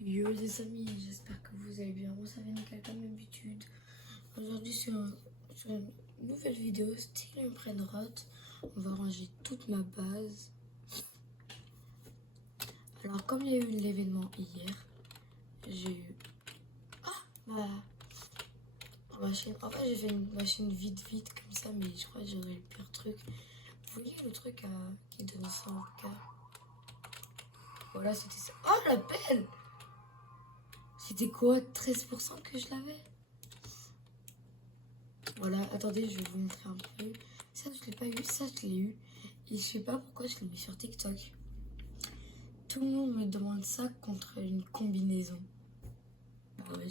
Yo les amis, j'espère que vous allez bien. Moi ça va nickel comme d'habitude. Aujourd'hui sur une nouvelle vidéo style Brainrot. On va ranger toute ma base. Alors comme il y a eu l'événement hier, j'ai eu ma machine. En fait j'ai fait une machine vite comme ça, mais je crois que j'aurais le pire truc. Vous voyez le truc qui donne 100K. Voilà, c'était ça. Oh la pelle! C'était quoi, 13% que je l'avais? Voilà, attendez, je vais vous montrer un peu. Ça, je l'ai pas eu, ça, je l'ai eu. Et je sais pas pourquoi je l'ai mis sur TikTok. Tout le monde me demande ça contre une combinaison. Bah ouais,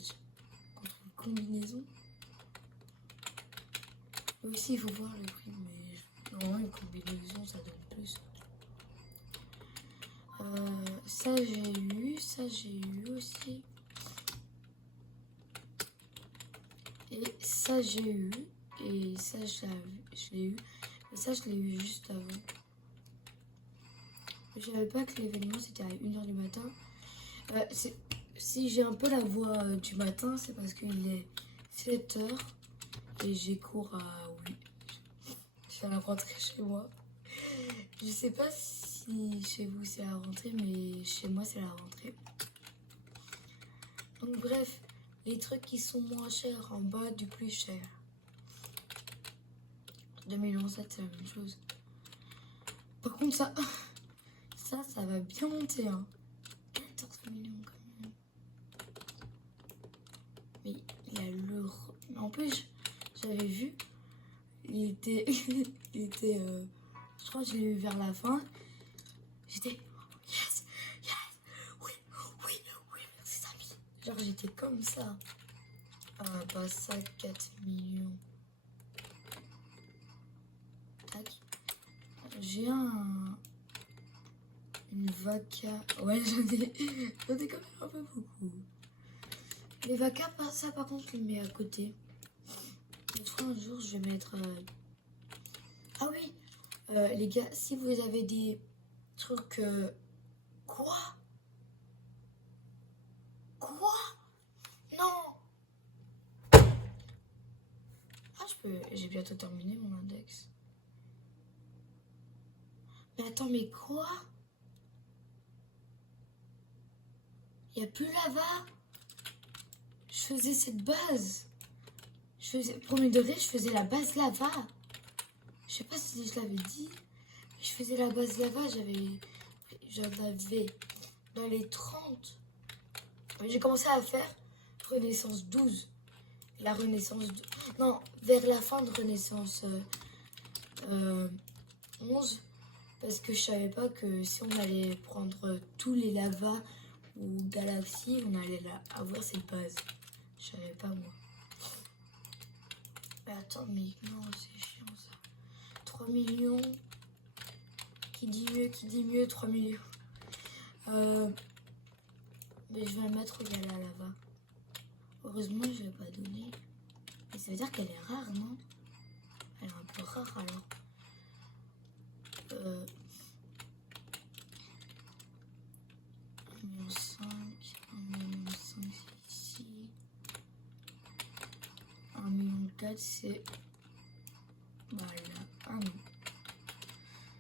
contre une combinaison. Aussi, il faut voir le prix, mais normalement, une combinaison, ça donne plus. Ça, j'ai eu aussi. Et ça, j'ai eu. Et ça, je l'ai eu. Et ça, je l'ai eu juste avant. Je savais pas que l'événement c'était à 1h du matin. Si j'ai un peu la voix du matin, c'est parce qu'il est 7h et j'ai cours à... Oui, je vais la rentrer chez moi. Je sais pas si chez vous c'est la rentrée, mais chez moi c'est la rentrée. Donc bref, les trucs qui sont moins chers en bas du plus cher. 2007 c'est la même chose. Par contre ça va bien monter, hein. 14 millions quand même. Mais il a le... En plus, j'avais vu, il était... je crois que je l'ai eu vers la fin. J'étais... Yes, oui, merci Samy. Genre j'étais comme ça. Ah bah ça, 4 millions. Tac. J'ai une vaca. Ouais, j'en ai quand même un peu beaucoup. Les vacas, ça par contre, je les mets à côté. Je crois un jour, je vais mettre... Ah oui, les gars, si vous avez des trucs... Quoi? Non! Ah, j'ai bientôt terminé mon index. Mais attends, mais quoi? Il n'y a plus lava? Je faisais cette base. Premier degré, je faisais la base lava. Je sais pas si je l'avais dit. Mais je faisais la base lava, j'en avais dans les 30. J'ai commencé à faire Renaissance 12. La Renaissance... Non, vers la fin de Renaissance 11. Parce que je savais pas que si on allait prendre tous les lavas ou galaxies, on allait avoir cette base. Je savais pas moi. Mais attends, mais non, c'est chiant ça. 3 millions. Qui dit mieux, 3 millions. Mais je vais la mettre où il y a la lava. Heureusement, je vais pas donner. Mais ça veut dire qu'elle est rare, non? Elle est un peu rare alors. 1,5 million, 1,5 million ici. 1,4 million, c'est... Voilà, 1 million.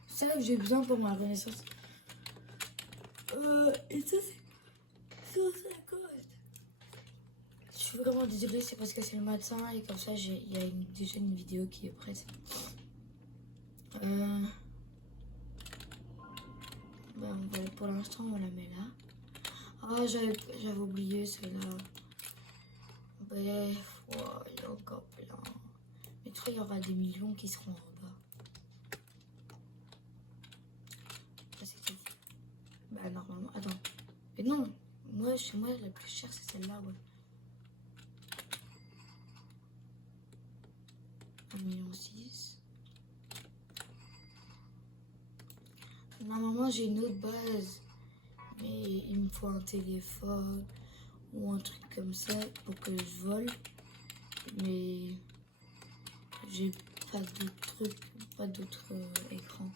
Ça que j'ai besoin pour ma renaissance. Et ça c'est 150. Je suis vraiment désolée, c'est parce que c'est le matin et comme ça il y a déjà une vidéo qui est prête. Pour l'instant on la met là. Ah, j'avais oublié celle-là. Bref, wow, il y a encore plein. Mais tu vois, il y aura des millions qui seront en bas. Ça c'est tout. Bah normalement, attends. Mais non, moi chez moi la plus chère c'est celle-là, ouais. 1,6 million. Normalement j'ai une autre base. Mais il me faut un téléphone ou un truc comme ça pour que je vole. Mais j'ai pas d'autres trucs, pas d'autres écrans.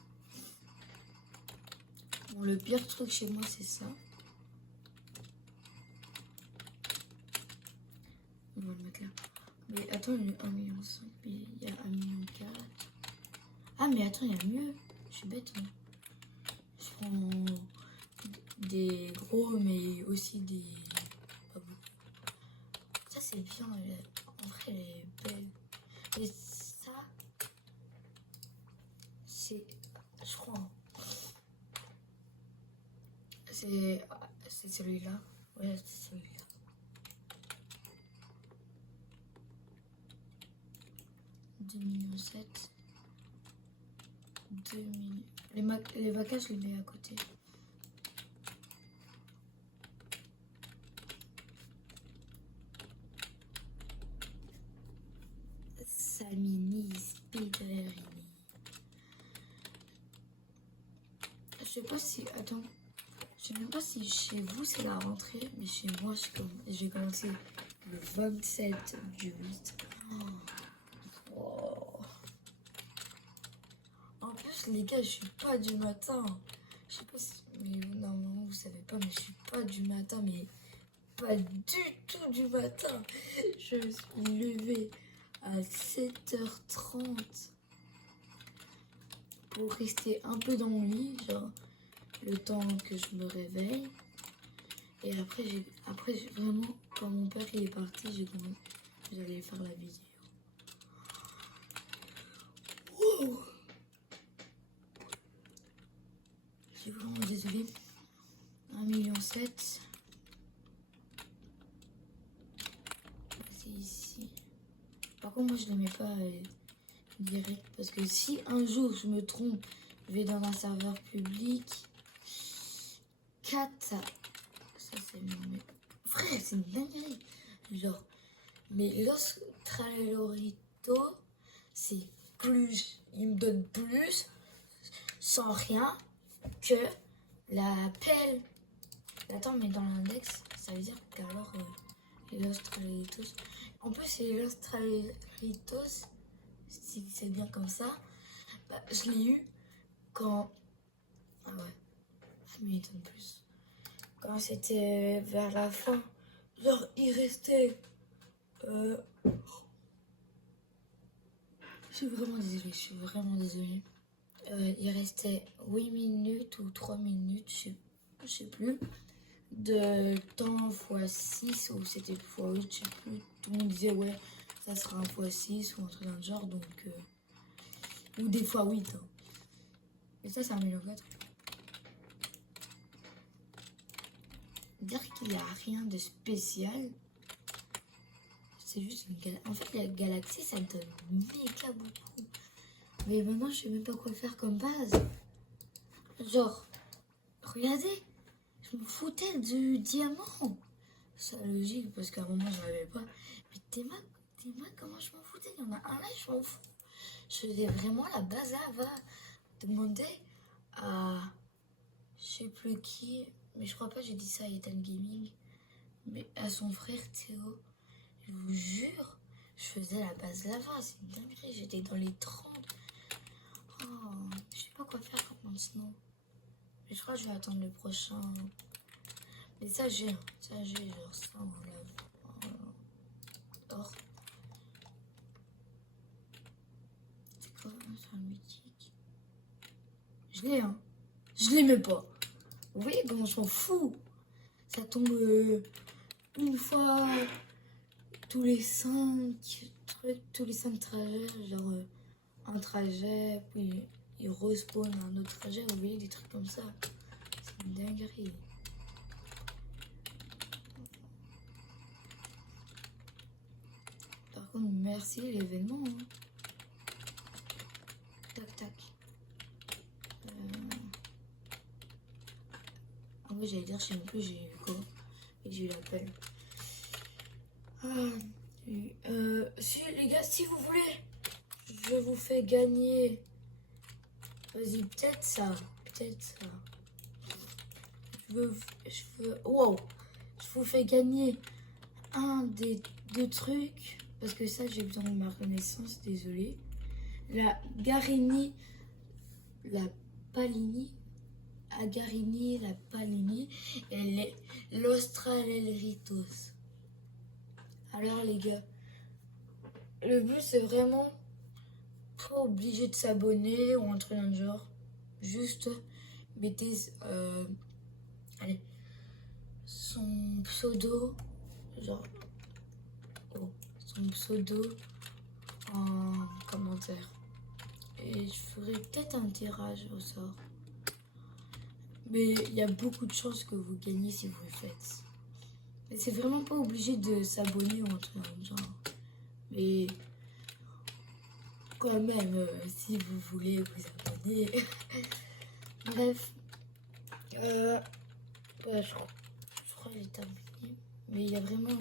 Bon, le pire truc chez moi c'est ça. On va le mettre là. Mais attends, il y a 1,5 million, mais il y a 1,4 million. Ah, mais attends, il y a mieux. Je suis bête, hein. Je prends des gros, mais aussi des... pas beaucoup. Ça, c'est bien. En vrai, elle est belle. Et ça, c'est... Je crois. C'est celui-là. Ouais, c'est celui-là. 2,7 millions. 2 millions. Les vacances, je les mets à côté. Samini Spiderini. Je sais pas si... Attends. Je sais même pas si chez vous c'est la rentrée, mais chez moi j'ai commencé le 27 du 8. Oh. En plus les gars, je suis pas du matin. Je sais pas si... Mais normalement vous savez pas, mais je suis pas du matin, mais pas du tout du matin. Je me suis levée à 7h30 pour rester un peu dans mon lit, genre le temps que je me réveille. Et après, vraiment, quand mon père il est parti, j'ai compris que j'allais faire la vidéo. Wow. Je suis vraiment désolée. 1,7 million. C'est ici. Par contre, moi, je ne les mets pas direct. Parce que si un jour je me trompe, je vais dans un serveur public. 4, ça c'est mon... Frère, c'est une dinguerie. Genre, mais Los Tralorito, c'est plus, il me donne plus sans rien que la pelle. Attends, mais dans l'index, ça veut dire qu'alors Los Traloritos, en plus c'est Los Traloritos, si c'est bien comme ça, bah, je l'ai eu quand, ah ouais, mais il donne plus. Quand c'était vers la fin, genre il restait... Je suis vraiment désolée. Il restait 8 minutes ou 3 minutes, je sais plus, de temps x6 ou c'était x8, je sais plus. Tout le monde disait ouais, ça sera un x6 ou un truc dans le genre, donc... ou des x8. Hein. Et ça, c'est 1,4 million. Dire qu'il n'y a rien de spécial, c'est juste une galaxie. En fait, la galaxie, ça me donne méga beaucoup. Mais maintenant, je sais même pas quoi faire comme base. Genre, regardez, je me foutais du diamant. C'est logique, parce qu'à un moment, je n'avais pas. Mais tes mains, comment je m'en foutais? Il y en a un là, je m'en fous. Je faisais vraiment la base là, va demander à... Je sais plus qui, mais je crois pas j'ai dit ça à Ethan Gaming. Mais à son frère Théo. Je vous jure, je faisais la base lava, c'est une dinguerie, j'étais dans les 30. Oh, je sais pas quoi faire maintenant. Mais je crois que je vais attendre le prochain. Mais ça j'ai genre ça en lave. Or. C'est quoi c'est un mythique? Je l'ai hein. Je l'ai même pas. Vous voyez comment je m'en fous? Ça tombe une fois tous les 5 trucs, tous les 5 trajets, genre un trajet, puis il respawn un autre trajet, vous voyez, des trucs comme ça. C'est une dinguerie. Par contre, merci l'événement. Hein. Tac, tac. En vrai, j'allais dire, je sais même plus, j'ai eu quoi. Et j'ai eu l'appel. Si les gars, si vous voulez, je vous fais gagner. Vas-y, peut-être ça. Peut-être ça. Wow. Je vous fais gagner un des 2 trucs. Parce que ça, j'ai besoin de ma renaissance, désolé. La Garini, la Palini. Agarini, la Palini et l'Australelritos. Alors les gars, le but c'est vraiment pas obligé de s'abonner ou un truc dans le genre. Juste mettez allez, son pseudo, genre son pseudo en commentaire. Et je ferai peut-être un tirage au sort. Mais il y a beaucoup de chances que vous gagnez si vous le faites. Mais c'est vraiment pas obligé de s'abonner ou un truc dans le genre. Mais quand même, si vous voulez vous abonner. Bref. Ouais, je crois que j'ai terminé. Mais il y a vraiment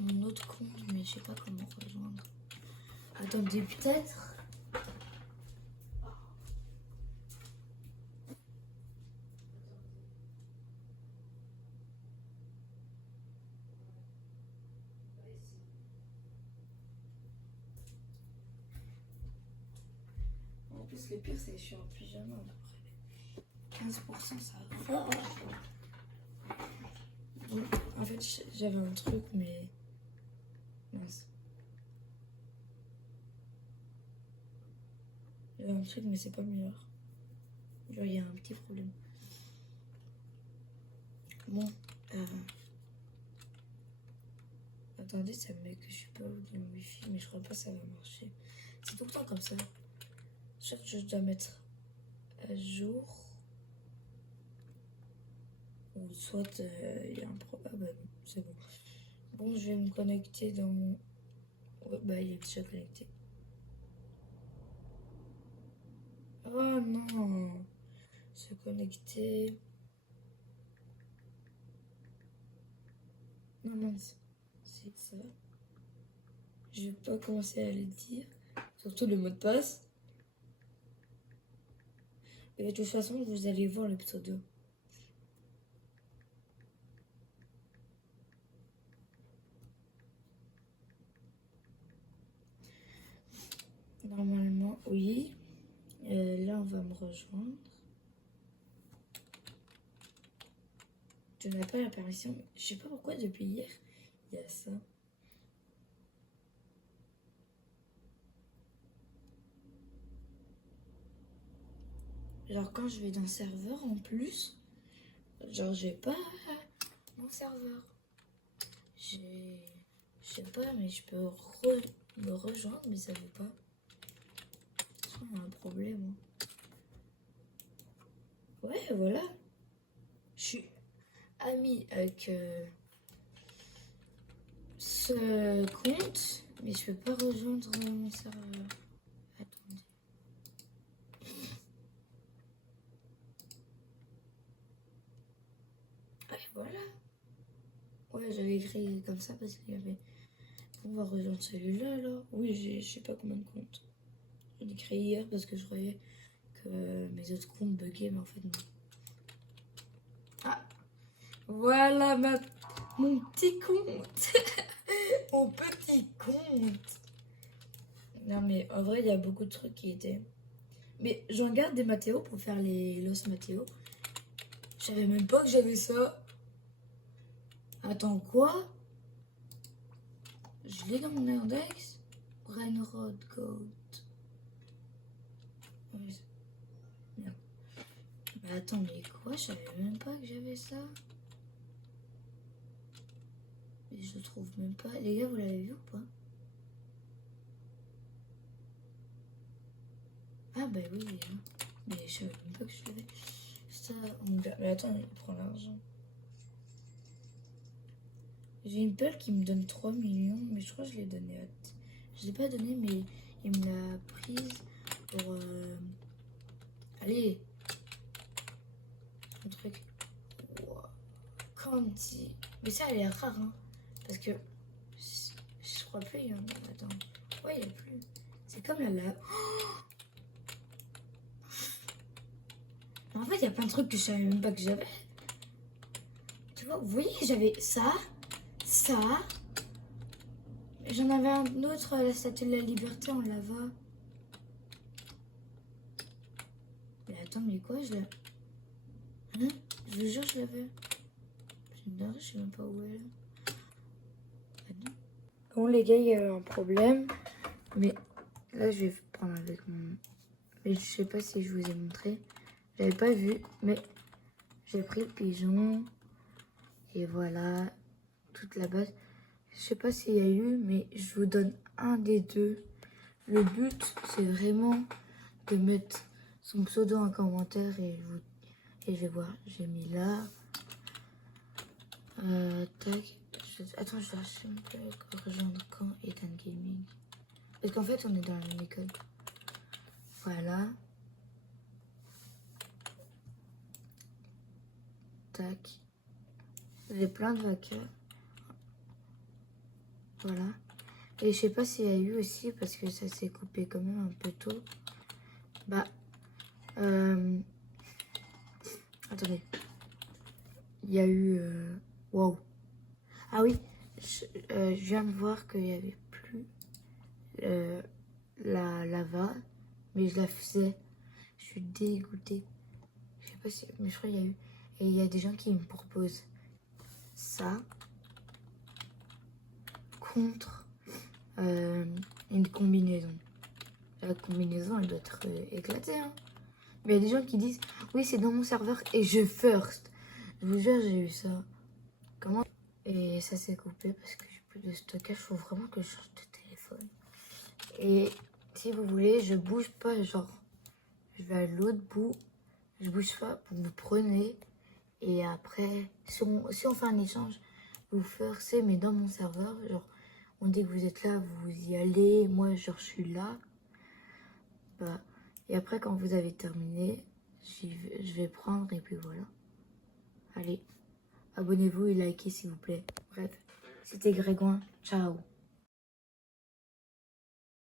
mon autre compte, mais je sais pas comment rejoindre. Attendez, peut-être. En plus, le pire, c'est que je suis en pyjama à peu près. 15%, ça va. Bon, en fait, j'avais un truc, mais. Mince. J'avais un truc, mais c'est pas le meilleur. Genre, il y a un petit problème. Bon, attendez, ça me met que je suis pas dans le wifi, mais je crois pas que ça va marcher. C'est tout le temps comme ça. Je dois mettre à jour. Ou soit il y a un problème. Ah bah non, c'est bon. Bon, je vais me connecter dans mon. Ouais, bah il est déjà connecté. Oh non! Se connecter. Non, mince. C'est ça. Je vais pas commencer à le dire. Surtout le mot de passe. Et de toute façon, vous allez voir le pseudo. Normalement, oui. Là, on va me rejoindre. Tu n'as pas la permission. Je sais pas pourquoi depuis hier, il y a ça. Genre quand je vais dans le serveur en plus, genre j'ai pas mon serveur. Je sais pas, mais je peux me rejoindre, mais ça veut pas. On a un problème. Ouais, voilà. Je suis amie avec ce compte, mais je peux pas rejoindre mon serveur. Attendez. Ouais, voilà. Ouais, j'avais écrit comme ça parce qu'il y avait. On va rejoindre celui-là alors. Oui, je sais pas combien de comptes. Je l'ai créé hier parce que je croyais que mes autres comptes buggaient, mais en fait non. Ah, voilà mon petit compte. Mon petit compte. Non mais en vrai, il y a beaucoup de trucs qui étaient. Mais j'en garde des Mathéo pour faire les Los Mathéo. Je savais même pas que j'avais ça. Attends, quoi? Je l'ai dans mon index. Brainrod Goat. Merde. Mais attends, mais quoi? Je savais même pas que j'avais ça. Mais je le trouve même pas. Les gars, vous l'avez vu ou pas? Ah bah oui, les gars. Mais je savais même pas que je l'avais. Ça, mais attends, il prend l'argent. J'ai une pelle qui me donne 3 millions, mais je crois que je l'ai donné à... Je l'ai pas donné, mais il me l'a prise pour... Allez. Un truc. Wow. Candy. Mais ça, elle est rare, hein. Parce que... Je crois plus, il y en a. Attends. Ouais, il n'y a plus. C'est comme la lave. En fait, il y a plein de trucs que je savais même pas que j'avais. Tu vois, vous voyez, j'avais ça. Ça. J'en avais un autre, la statue de la liberté en lava. Mais attends, mais quoi, je l'ai... Hein? Je vous jure, je l'avais. Je sais même pas où elle est. Ah non. Bon les gars, il y a eu un problème. Mais là, je vais prendre avec mon... Mais je sais pas si je vous ai montré. J'avais pas vu, mais j'ai pris le pigeon. Et voilà, toute la base. Je sais pas s'il y a eu, mais je vous donne un des deux. Le but, c'est vraiment de mettre son pseudo en commentaire et je vais voir. J'ai mis là. Tac. Attends, je cherche un peu rejoindre quand Ethan Gaming. Parce qu'en fait, on est dans la même école. Voilà. Tac. J'ai plein de vainqueurs. Voilà. Et je sais pas s'il y a eu aussi, parce que ça s'est coupé quand même un peu tôt. Bah. Attendez. Il y a eu... Wow. Ah oui. Je viens de voir qu'il y avait plus la lava. Mais je la faisais. Je suis dégoûtée. Je sais pas si... Mais je crois qu'il y a eu... Et il y a des gens qui me proposent ça contre une combinaison. La combinaison, elle doit être éclatée. Hein. Mais il y a des gens qui disent oui, c'est dans mon serveur et je first. Je vous jure, j'ai eu ça. Comment? Et ça s'est coupé parce que j'ai plus de stockage. Il faut vraiment que je change de téléphone. Et si vous voulez, je bouge pas. Genre, je vais à l'autre bout. Je bouge pas. Vous prenez. Et après, si on fait un échange, vous forcez, mais dans mon serveur, genre, on dit que vous êtes là, vous y allez, moi, genre, je suis là. Bah, et après, quand vous avez terminé, je vais prendre, et puis voilà. Allez, abonnez-vous et likez, s'il vous plaît. Bref, c'était Grégoire. Ciao.